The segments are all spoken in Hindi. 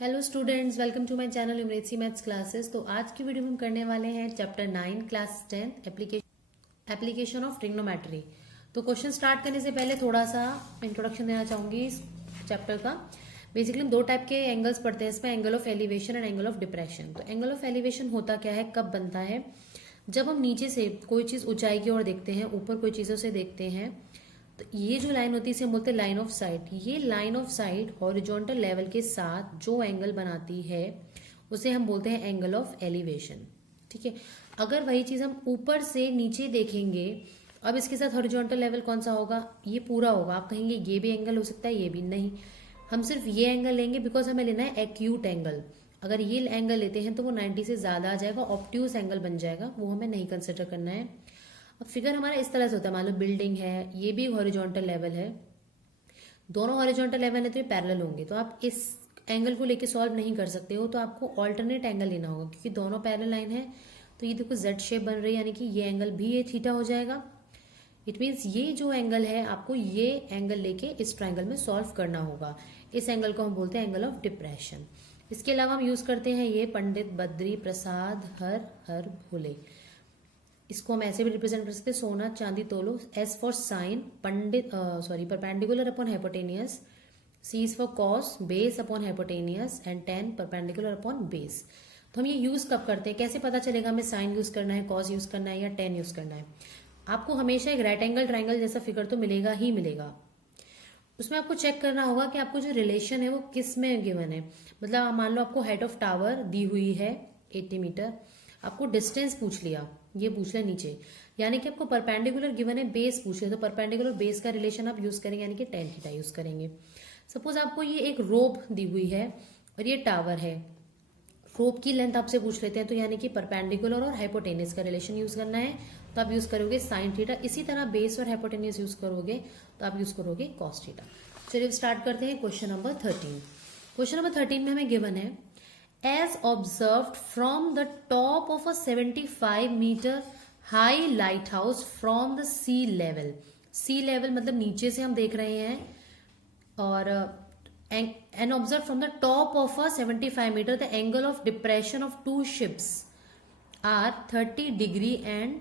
Hello students, welcome to my channel यूमरेसी मैथ्स क्लासेस। तो आज की वीडियो में हम करने वाले हैं chapter 9 class 10 application of trigonometry. तो क्वेश्चन स्टार्ट करने से पहले थोड़ा सा इंट्रोडक्शन देना चाहूंगी इस चैप्टर का। बेसिकली हम दो टाइप के एंगल्स पढ़ते हैं इसमें, angle of elevation and angle of depression. तो एंगल ऑफ एलिवेशन होता क्या है, कब बनता है? जब हम नीचे से कोई चीज ऊंचाई की ओर देखते हैं, ऊपर कोई चीजों से देखते हैं, तो ये जो लाइन होती है इसे हम बोलते हैं लाइन ऑफ साइट। ये line of site horizontal level के साथ जो एंगल बनाती है उसे हम बोलते हैं एंगल ऑफ एलिवेशन। ठीक है, अगर वही चीज हम ऊपर से नीचे देखेंगे, अब इसके साथ हॉरिजॉन्टल लेवल कौन सा होगा? ये पूरा होगा। आप कहेंगे ये भी एंगल हो सकता है, ये भी नहीं, हम सिर्फ ये एंगल लेंगे बिकॉज हमें लेना है एक्यूट एंगल। अगर ये एंगल लेते हैं तो वो 90 से ज्यादा आ जाएगा, ऑब्ट्यूज एंगल बन जाएगा, वो हमें नहीं कंसिडर करना है। अब फिगर हमारा इस तरह से होता है, मान लो बिल्डिंग है, ये भी हॉरिजॉन्टल लेवल है, दोनों हॉरिजॉन्टल लेवल है तो ये पैरेलल होंगे, तो आप इस एंगल को लेके सॉल्व नहीं कर सकते हो, तो आपको ऑल्टरनेट एंगल लेना होगा क्योंकि दोनों पैरेलल लाइन है। तो ये देखो जेड शेप बन रही है, यानी कि ये एंगल भी ये थीटा हो जाएगा। इट मीन्स ये जो एंगल है आपको ये एंगल लेके इस ट्राइंगल में सॉल्व करना होगा। इस एंगल को हम बोलते हैं एंगल ऑफ डिप्रेशन। इसके अलावा हम यूज करते हैं ये पंडित बद्री प्रसाद हर हर भोले। इसको हम ऐसे भी रिप्रेजेंट कर सकते हैं, सोना चांदी तोलो। एस फॉर साइन, पंडित perpendicular upon hypotenuse. C is for cos, base upon hypotenuse, and tan perpendicular upon base. तो हम ये यूज कब करते हैं, कैसे पता चलेगा हमें साइन यूज करना है, कॉस यूज करना है या टेन यूज करना है? आपको हमेशा एक राइट एंगल ट्राइंगल जैसा फिगर तो मिलेगा ही मिलेगा। उसमें आपको चेक करना होगा कि आपको जो रिलेशन है वो किस में गिवन है। मतलब मान लो आपको हाइट ऑफ टावर दी हुई है 80 मीटर, आपको डिस्टेंस पूछ लिया, ये पूछ लिया नीचे, यानी कि आपको परपेंडिकुलर गिवन है, बेस पूछ लिया, तो परपेंडिकुलर बेस का रिलेशन आप यूज करेंगे, यानी कि टेन थीटा यूज करेंगे। सपोज आपको ये एक रोप दी हुई है और ये टावर है, रोप की लेंथ आपसे पूछ लेते हैं, तो यानी कि परपेंडिकुलर और हाइपोटेनियस का रिलेशन यूज करना है, तो आप यूज करोगे साइन थीटा। इसी तरह बेस और हाइपोटेनियस यूज करोगे तो आप यूज करोगे कॉस थीटा। चलिए स्टार्ट करते हैं क्वेश्चन नंबर 13। क्वेश्चन नंबर 13 में हमें गिवन है, as observed from the top of a 75 meter high lighthouse from the sea level। sea level मतलब नीचे से हम देख रहे हैं, और and observed from the top of a 75 meter the angle of depression of two ships are 30 degree and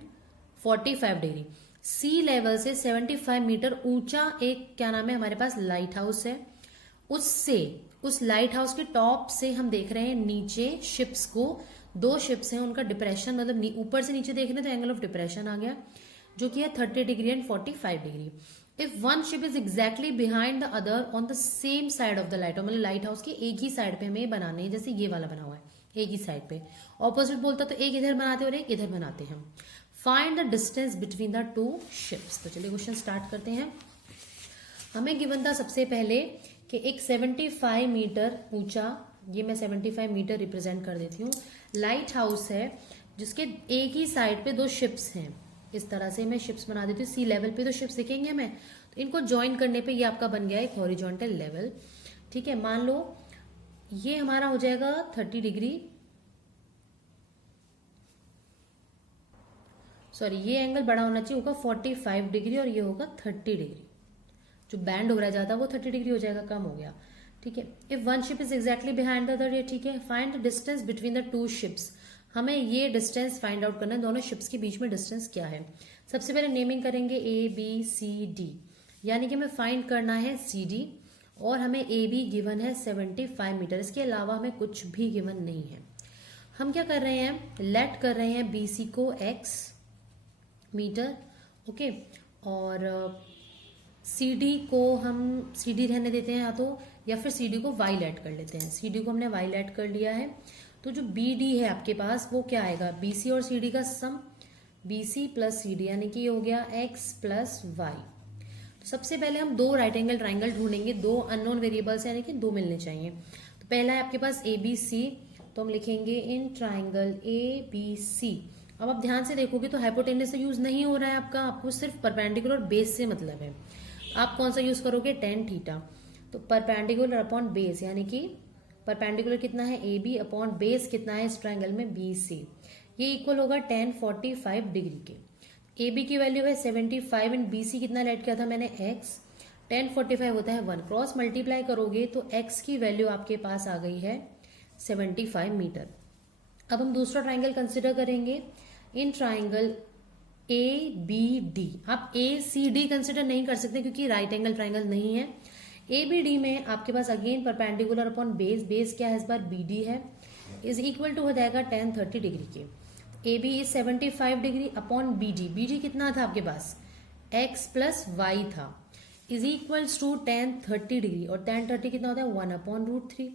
45 degree. C level से 75 मीटर ऊंचा एक क्या नाम है हमारे पास लाइट हाउस है, उससे उस लाइट हाउस के टॉप से हम देख रहे हैं नीचे शिप्स को, दो शिप्स हैं, उनका डिप्रेशन मतलब ऊपर से नीचे देख रहे हैं तो एंगल ऑफ डिप्रेशन आ गया जो कि है 30 degree and 45 degree. If one ship is exactly behind the other on the same side of the light house, मतलब लाइट हाउस की एक ही साइड पे हमें ये बनाने हैं, जैसे ये वाला बना हुआ है एक ही साइड पे, ऑपोजिट बोलता तो एक इधर बनाते और एक इधर बनाते हैं। Find the distance between the two ships. तो चलिए क्वेश्चन स्टार्ट करते हैं। हमें गिवन था सबसे पहले कि एक 75 मीटर ऊंचा, ये मैं 75 मीटर रिप्रेजेंट कर देती हूँ, लाइट हाउस है जिसके एक ही साइड पे दो शिप्स हैं। इस तरह से मैं शिप्स बना देती हूँ, सी लेवल पे तो शिप्स दिखेंगे हमें, तो इनको ज्वाइन करने पे ये आपका बन गया एक हॉरिजॉन्टल लेवल। ठीक है, मान लो ये हमारा हो जाएगा 30 डिग्री, सॉरी ये एंगल बड़ा होना चाहिए, होगा 45 डिग्री और ये होगा 30 डिग्री। जो बैंड हो रहा जाता है वो 30 डिग्री हो जाएगा, कम हो गया। ठीक है, if one ship is exactly behind the other, ये ठीक है। Find the distance between the two ships, हमें ये डिस्टेंस फाइंड आउट करना है, दोनों शिप्स के बीच में डिस्टेंस क्या है। सबसे पहले नेमिंग करेंगे ए बी सी डी, यानी कि हमें फाइंड करना है सी डी, और हमें ए बी गिवन है 75 मीटर, इसके अलावा हमें कुछ भी गिवन नहीं है। हम क्या कर रहे हैं, लेट कर रहे हैं बी सी को एक्स मीटर, ओके, और सी डी को हम सी डी रहने देते हैं या फिर सी डी को वाई लेट कर लेते हैं। सी डी को हमने वाई लेट कर लिया है, तो जो बी डी है आपके पास वो क्या आएगा, बी सी और सी डी का sum, B C plus C D, यानी कि ये हो गया एक्स प्लस वाई। तो सबसे पहले हम दो राइट एंगल ट्राइंगल ढूंढेंगे, दो अननोन वेरिएबल्स यानी कि दो मिलने चाहिए। तो पहला है आपके पास ए बी सी, तो हम लिखेंगे इन ट्राइंगल ए बी सी। अब आप ध्यान से देखोगे तो हाइपोटेनस से यूज नहीं हो रहा है आपका, आपको सिर्फ परपेंडिकुलर बेस से मतलब है। आप कौन सा यूज करोगे, टेन थीटा, तो परपेंडिकुलर अपॉन बेस, यानी कि परपेंडिकुलर कितना है ए बी अपॉन बेस कितना है इस ट्राइंगल में बी सी, ये इक्वल होगा 10 45 डिग्री के। ए बी की वैल्यू है 75 एंड बी सी कितना लेट किया था मैंने एक्स, 1045 होता है 1, क्रॉस मल्टीप्लाई करोगे तो x की वैल्यू आपके पास आ गई है 75 मीटर। अब हम दूसरा ट्राइंगल कंसिडर करेंगे। In triangle A B D, आप ए सी डी कंसिडर नहीं कर सकते क्योंकि राइट एंगल ट्राइंगल नहीं है। ए बी डी में आपके पास again perpendicular upon base, base क्या है इस बार बी डी है, इज इक्वल टू हो जाएगा 1030 डिग्री के। A B is 75 degree upon B D, B D कितना था आपके पास x प्लस वाई था, इज इक्वल्स टू 1030 डिग्री, और 1030 कितना होता है 1/√3।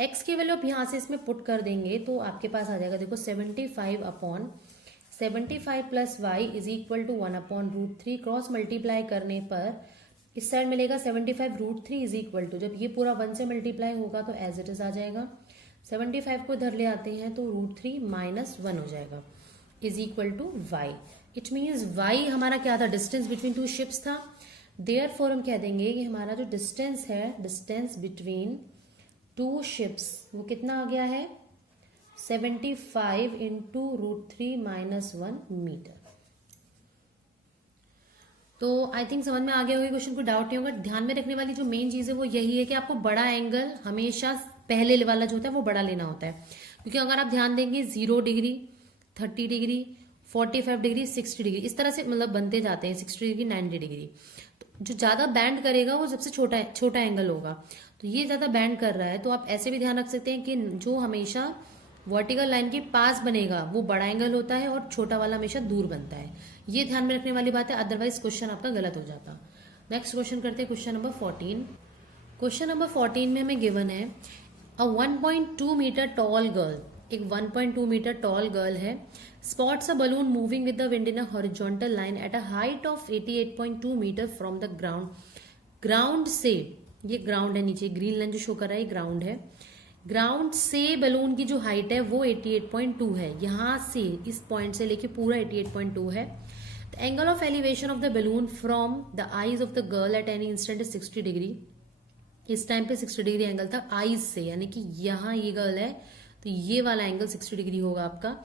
x की वैल्यू आप यहां से इसमें पुट कर देंगे तो आपके पास आ जाएगा देखो 75 upon 75 plus y is equal to 1/√3। Cross multiply करने पर इस साइड मिलेगा 75√3 इज इक्वल टू, जब ये पूरा 1 से मल्टीप्लाई होगा तो एज इट इज आ जाएगा, 75 को इधर ले आते हैं तो √3 माइनस 1 हो जाएगा, is equal to y. It means y हमारा क्या था, डिस्टेंस बिटवीन टू शिप्स था। देयरफॉर हम कह देंगे कि हमारा जो डिस्टेंस है, डिस्टेंस बिटवीन टू शिप्स, वो कितना आ गया है 75 इंटू √3 माइनस 1 मीटर। तो आई थिंक समझ में आ गया होगा, क्वेश्चन को डाउट नहीं होगा। ध्यान में रखने वाली जो मेन चीज है वो यही है कि आपको बड़ा एंगल हमेशा पहले वाला जो होता है वो बड़ा लेना होता है, क्योंकि अगर आप ध्यान देंगे 0 डिग्री 30 डिग्री 45 डिग्री 60 डिग्री इस तरह से मतलब बनते जाते हैं, 60 डिग्री 90 डिग्री, तो जो ज्यादा बैंड करेगा वो सबसे छोटा एंगल होगा। तो ये ज्यादा बैंड कर रहा है, तो आप ऐसे भी ध्यान रख सकते हैं कि जो हमेशा वर्टिकल लाइन के पास बनेगा वो बड़ा एंगल होता है और छोटा वाला हमेशा दूर बनता है। ये ध्यान में रखने वाली बात है, अदरवाइज क्वेश्चन आपका गलत हो जाता। नेक्स्ट क्वेश्चन करते हैं, क्वेश्चन नंबर 14। क्वेश्चन नंबर 14 में हमें गिवन है अ 1.2 मीटर टॉल गर्ल, एक 1.2 मीटर टॉल गर्ल है, spots a balloon moving with the wind in a horizontal line at a height of 88.2 metre from the ground. Ground से, ये ग्राउंड है, नीचे ग्रीन लाइन जो शो कर रहा है ये ग्राउंड है, ग्राउंड से बलून की जो हाइट है वो 88.2 है, यहां से इस पॉइंट से लेके पूरा 88.2 है। The angle of elevation of the balloon from the eyes of the girl at any instant 60 degree. इस टाइम पे 60 डिग्री एंगल था आईज से, यानी कि यहां ये गर्ल है तो ये वाला एंगल 60 डिग्री होगा आपका।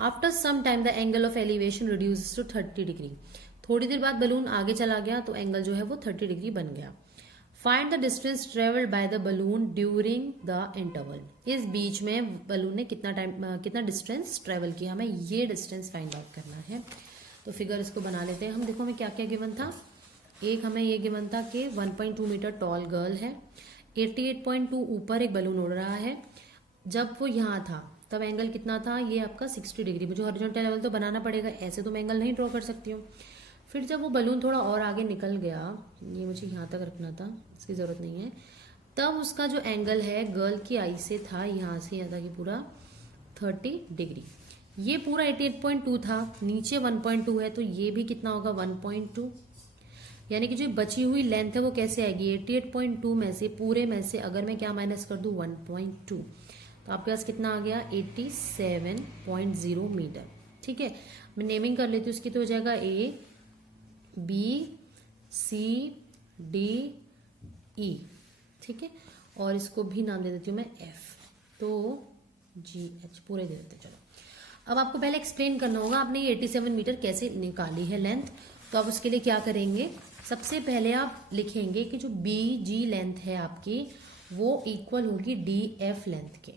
After some time the angle of elevation reduces to 30 degree. थोड़ी देर बाद बलून आगे चला गया तो एंगल जो है वो 30 डिग्री बन गया। Find the distance travelled by the balloon during the interval. इस बीच में बलून ने कितना डिस्टेंस ट्रेवल किया, हमें ये डिस्टेंस फाइंड आउट करना है। तो फिगर इसको बना लेते हैं हम। देखो हमें क्या क्या गिवन था, एक हमें ये गिवन था कि 1.2 मीटर टॉल गर्ल है, 88.2 ऊपर एक बलून उड़ रहा है, जब वो यहाँ था तब एंगल कितना था, ये आपका 60 डिग्री। मुझे हॉरिजॉन्टल लेवल तो बनाना पड़ेगा, ऐसे तो मैं एंगल नहीं ड्रॉ कर सकती हूँ। फिर जब वो बलून थोड़ा और आगे निकल गया, ये मुझे यहाँ तक रखना था, इसकी जरूरत नहीं है, तब उसका जो एंगल है गर्ल की आई से था यहाँ से यहाँ तक पूरा 30 डिग्री। ये पूरा 88.2 था, नीचे 1.2 है, तो ये भी कितना होगा 1.2, यानी कि जो बची हुई लेंथ है वो कैसे आएगी 88.2 में से, पूरे में से अगर मैं क्या माइनस कर दूं 1.2, तो आपके पास कितना आ गया 87.0 मीटर। ठीक है, मैं नेमिंग कर लेती हूँ उसकी, तो हो जाएगा A B C D E। ठीक है, और इसको भी नाम दे देती हूँ मैं F, तो G H पूरे दे देते। चलो अब आपको पहले एक्सप्लेन करना होगा आपने ये 87 मीटर कैसे निकाली है लेंथ। तो आप उसके लिए क्या करेंगे, सबसे पहले आप लिखेंगे कि जो BG लेंथ है आपकी वो इक्वल होगी DF लेंथ के।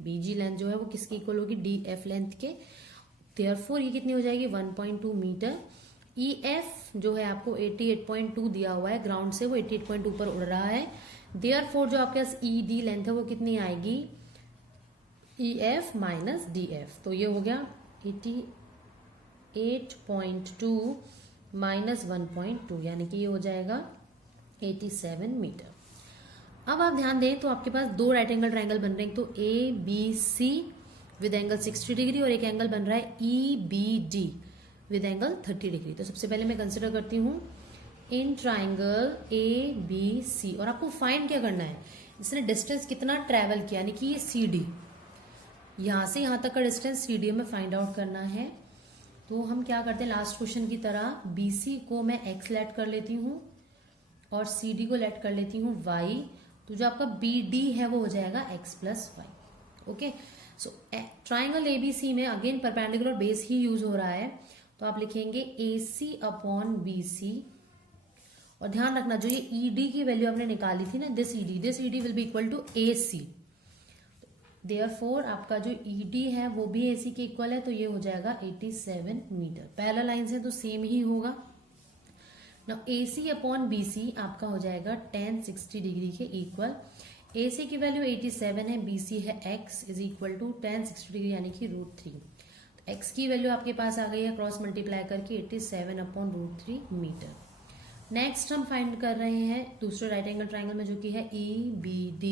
BG लेंथ जो है वो किसकी इक्वल होगी DF लेंथ के। देयरफॉर ये कितनी हो जाएगी 1.2 मीटर। EF जो है आपको 88.2 दिया हुआ है, ग्राउंड से वो 88.2 पर उड़ रहा है। देयरफॉर जो आपके पास ED लेंथ है वो कितनी आएगी EF माइनस DF, तो ये हो गया 88.2 माइनस 1.2, यानी कि ये हो जाएगा 87 मीटर। अब आप ध्यान दें तो आपके पास दो राइट एंगल ट्राइंगल बन रहे हैं, तो ABC विद एंगल 60 डिग्री और एक एंगल बन रहा है EBD विद एंगल 30 डिग्री। तो सबसे पहले मैं कंसिडर करती हूँ इन ट्राइंगल ABC, और आपको फाइंड क्या करना है, इसने डिस्टेंस कितना ट्रेवल किया, यानी कि ये CD, यहां से यहां तक का डिस्टेंस CD में फाइंड आउट करना है। तो हम क्या करते हैं लास्ट क्वेश्चन की तरह, BC को मैं X लेट कर लेती हूँ और CD को लेट कर लेती हूँ Y, तो जो आपका BD है वो हो जाएगा X plus Y। Okay, so triangle ABC में अगेन परपेंडिकुलर बेस ही यूज हो रहा है, तो आप लिखेंगे AC अपॉन BC और ध्यान रखना जो ये ईडी की वैल्यू आपने निकाली थी ना, this ED will be equal to AC। Therefore आपका जो ईडी है वो भी AC के इक्वल है, तो ये हो जाएगा 87 मीटर। पैरेलल लाइंस है तो सेम ही होगा। नाउ AC अपॉन BC आपका हो जाएगा tan 60 डिग्री के इक्वल। AC की वैल्यू 87 है, BC है x is equal to tan 60 degree यानी कि √3। तो x की वैल्यू आपके पास आ गई है क्रॉस मल्टीप्लाई करके 87 अपॉन √3 मीटर। नेक्स्ट हम फाइंड कर रहे हैं दूसरे राइट एंगल ट्राइंगल में जो कि है EBD।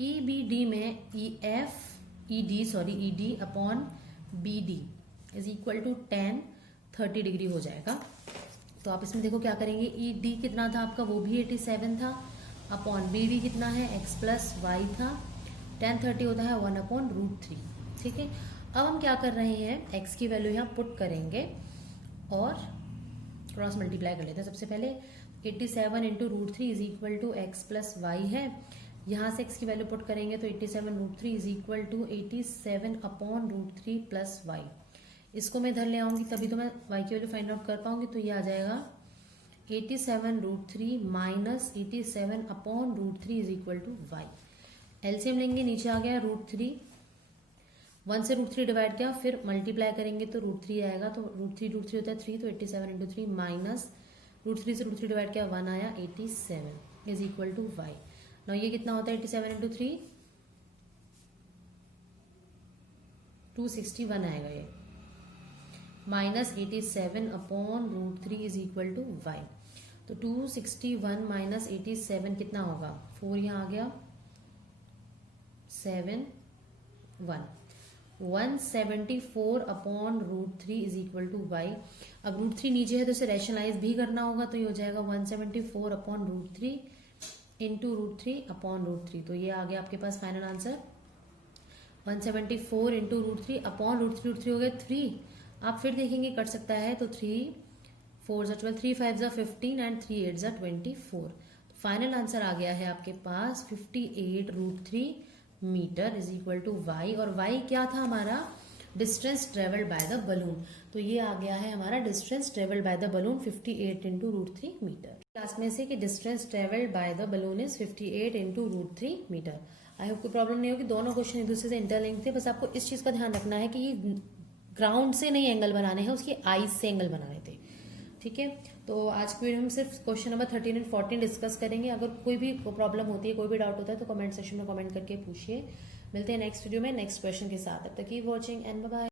EBD में ED upon BD is equal to tan 30 degree हो जाएगा। तो आप इसमें देखो क्या करेंगे, ED कितना था आपका, वो भी 87 था, अपॉन BD कितना है x प्लस वाई था, tan 30 होता है 1 अपॉन √3। ठीक है, अब हम क्या कर रहे हैं, x की वैल्यू यहाँ पुट करेंगे और क्रॉस मल्टीप्लाई कर लेते हैं। सबसे पहले 87 into √3 is equal to x plus y है, यहाँ से x की वैल्यू पुट करेंगे तो 87 √3 is equal to 87 upon √3 plus y. इसको मैं इधर ले आऊंगी तभी तो मैं y की वैल्यू फाइंड आउट कर पाऊंगी। तो ये आ जाएगा 87 √3 minus 87 upon √3 is equal to y. LCM लेंगे, नीचे आ गया √3, 1 से √3 डिवाइड किया, फिर मल्टीप्लाई करेंगे तो √3 आएगा, तो √3 होता है 3, तो 87 इंटू 3 माइनस √3 से √3 डिवाइड किया 1 आया, 87 इज इक्वल टू वाई। ना ये कितना होता है 87 इंटू 3, 261 आएगा ये, minus 87 upon √3 is equal to y. तो 261 माइनस 87 कितना होगा, 4 यहाँ आ गया, 7 1 174 upon √3 is equal to y. अब √3 नीचे है तो इसे रैशनलाइज भी करना होगा, तो ये हो जाएगा 174 अपॉन √3 इंटू √3 अपॉन √3। तो ये आ गया आपके पास फाइनल आंसर 174 इंटू √3 अपॉन √3 हो गए 3। आप फिर देखेंगे कट सकता है, तो 3 4 12, 3 5 15 एंड 3 8 24। फाइनल आंसर आ गया है आपके पास 58 √3 metre is equal to y. और वाई क्या था हमारा, distance travelled by the balloon. तो ये आ गया है हमारा distance travelled by the balloon 58 into √3 metre. Class में से कि distance travelled by the balloon is 58 into √3 metre. I hope कोई प्रॉब्लम नहीं होगी, दोनों क्वेश्चन एक दूसरे से इंटरलिंक थे। बस आपको इस चीज का ध्यान रखना है कि ये ग्राउंड से नहीं एंगल बनाने हैं, उसकी आईज से एंगल बनाने थे। ठीक है, तो आज की वीडियो में सिर्फ क्वेश्चन नंबर 13 एंड 14 डिस्कस करेंगे। अगर कोई भी प्रॉब्लम होती है, कोई भी डाउट होता है तो कमेंट सेक्शन में कमेंट करके पूछिए। मिलते हैं नेक्स्ट वीडियो में नेक्स्ट क्वेश्चन के साथ। तब तक keep watching and bye bye.